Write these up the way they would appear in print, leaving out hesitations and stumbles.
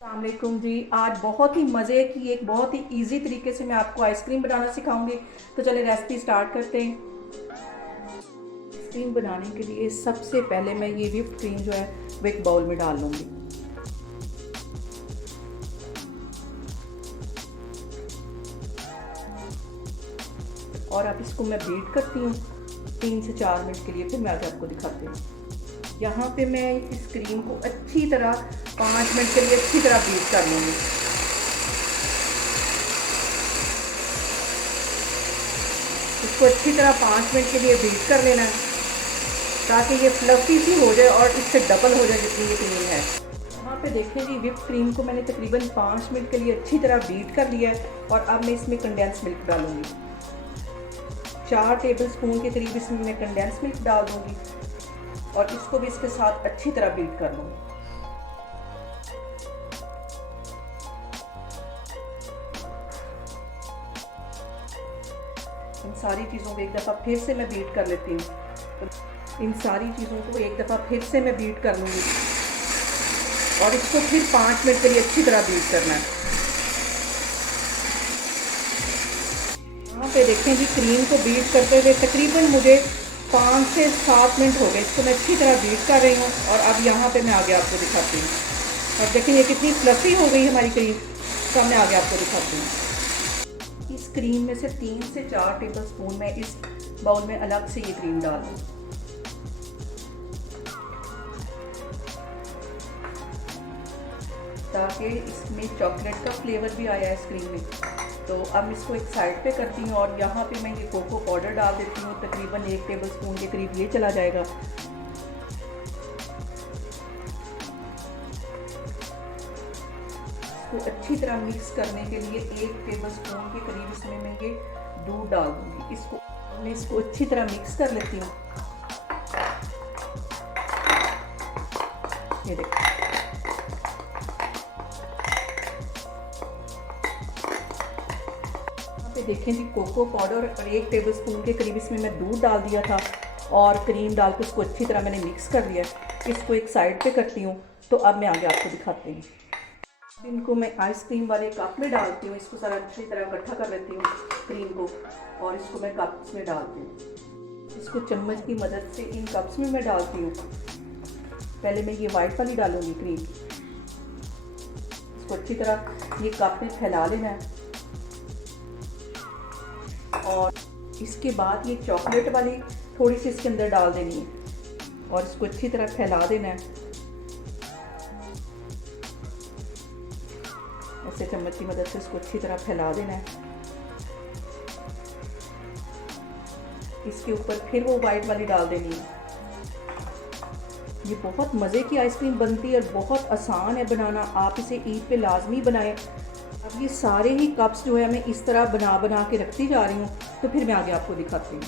अस्सलामुअलैकुम जी। आज बहुत ही मज़े की एक बहुत ही इजी तरीके से मैं आपको आइसक्रीम बनाना सिखाऊंगी। तो चलिए रेसिपी स्टार्ट करते हैं। आइसक्रीम बनाने के लिए सबसे पहले मैं ये व्हिप्ड क्रीम जो है वो एक बाउल में डाल लूँगी। और अब इसको मैं बीट करती हूँ 3 से 4 मिनट के लिए, फिर मैं आज आपको दिखाती हूँ। यहाँ पे मैं इस क्रीम को अच्छी तरह 5 मिनट के लिए अच्छी तरह बीट कर लूँगी। इसको अच्छी तरह 5 मिनट के लिए बीट कर लेना है ताकि ये फ्लफी सी हो जाए और इससे डबल हो जाए जितनी ये क्रीम है। यहाँ पे देखें जी, व्हिप्ड क्रीम को मैंने तकरीबन 5 मिनट के लिए अच्छी तरह बीट कर लिया है। और अब मैं इसमें कंडेंस मिल्क डालूंगी। 4 टेबल स्पून के करीब इसमें मैं कंडेंस मिल्क डाल दूंगी और इसको भी इसके साथ अच्छी तरह बीट कर लूँगी। इन सारी चीज़ों को एक दफ़ा फिर से मैं बीट कर लेती हूँ। तो इन सारी चीज़ों को एक दफ़ा फिर से मैं बीट कर लूँगी और इसको फिर 5 मिनट के लिए अच्छी तरह बीट करना है। यहाँ पे देखें जी, क्रीम को बीट करते हुए तकरीबन मुझे 5 से 7 मिनट हो गए। इसको मैं अच्छी तरह बीट कर रही हूँ और अब यहाँ पे मैं आगे आपको दिखाती हूँ। और देखें ये कितनी फ्लफी हो गई हमारी क्रीम। तो मैं आगे आपको दिखाती हूँ। इस क्रीम में से 3 से 4 टेबल स्पून मैं इस बाउल में अलग से ये क्रीम डाल दूँ ताकि इसमें चॉकलेट का फ्लेवर भी आया है इस क्रीम में। तो अब इसको एक साइड पे करती हूँ और यहाँ पे मैं ये कोको पाउडर डाल देती हूँ। तकरीबन 1 टेबल स्पून के करीब ये चला जाएगा। इसको अच्छी तरह मिक्स करने के लिए 1 टेबल स्पून के करीब इसमें मैं ये दूध डाल दूँगी। मैं इसको अच्छी तरह मिक्स कर लेती हूँ। ये देखो, देखें जी, कोको पाउडर और 1 टेबल स्पून के करीब इसमें मैं दूध डाल दिया था और क्रीम डाल के इसको अच्छी तरह मैंने मिक्स कर लिया। इसको एक साइड पे करती हूँ। तो अब मैं आगे आपको दिखाती हूँ। इनको मैं आइसक्रीम वाले कप में डालती हूँ। इसको सारा अच्छी तरह इकट्ठा कर लेती हूँ क्रीम को और इसको मैं कप्स में डालती हूँ। इसको चम्मच की मदद से इन कप्स में मैं डालती हूँ। पहले मैं ये वाइट वाली डालूँगी क्रीम। इसको अच्छी तरह ये कप में फैला लेना है और इसके बाद ये चॉकलेट वाली थोड़ी सी इसके अंदर डाल देनी है और इसको अच्छी तरह फैला देना है। ऐसे चम्मच की मदद से इसको अच्छी तरह फैला देना है। इसके ऊपर फिर वो वाइट वाली डाल देनी है। ये बहुत मज़े की आइसक्रीम बनती है और बहुत आसान है बनाना। आप इसे ईद पे लाजमी बनाएं। अब ये सारे ही कप्स जो है मैं इस तरह बना बना के रखती जा रही हूँ। तो फिर मैं आगे आपको दिखाती हूँ।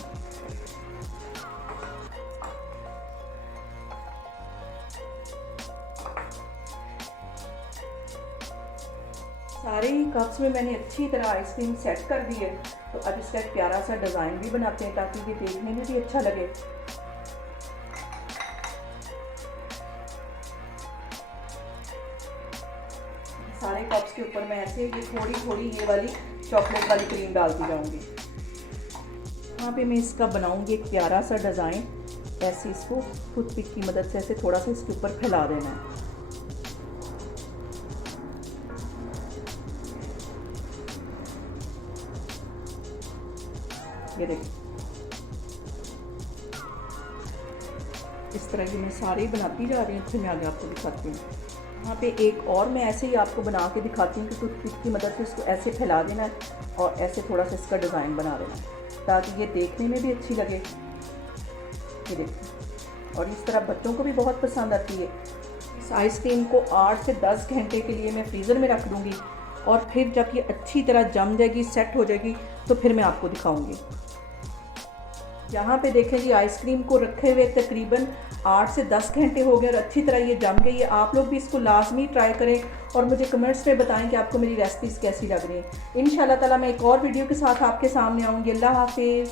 सारे ही कप्स में मैंने अच्छी तरह आइसक्रीम सेट कर दी है। तो अब इसका एक प्यारा सा डिज़ाइन भी बनाते हैं ताकि ये देखने में भी अच्छा लगे। सारे कप्स के ऊपर मैं ऐसे ये थोड़ी थोड़ी ये वाली चॉकलेट वाली क्रीम डालती जाऊंगी। यहाँ पे मैं इसका बनाऊंगी एक प्यारा सा डिज़ाइन। ऐसे इसको टूथपिक की मदद से ऐसे थोड़ा सा इसके ऊपर फैला देना है। ये देखिए, इस तरह की मैं सारी बनाती जा रही हूँ। फिर मैं आगे आपको दिखाती हूँ। यहाँ पे एक और मैं ऐसे ही आपको बना के दिखाती हूँ कि टूथपिक की मदद से इसको ऐसे फैला देना है और ऐसे थोड़ा सा इसका डिज़ाइन बना देना है ताकि ये देखने में भी अच्छी लगे। ये देखिए, और इस तरह बच्चों को भी बहुत पसंद आती है। इस आइसक्रीम को 8 से 10 घंटे के लिए मैं फ्रीज़र में रख दूँगी और फिर जब ये अच्छी तरह जम जाएगी, सेट हो जाएगी, तो फिर मैं आपको दिखाऊँगी। यहाँ पे देखें जी, आइसक्रीम को रखे हुए तकरीबन 8 से 10 घंटे हो गए और अच्छी तरह ये जम गई है। आप लोग भी इसको लाजमी ट्राई करें और मुझे कमेंट्स में बताएं कि आपको मेरी रेसिपीज़ कैसी लग रही हैं। इंशाल्लाह ताला मैं एक और वीडियो के साथ आपके सामने आऊँगी। अल्लाह हाफिज़।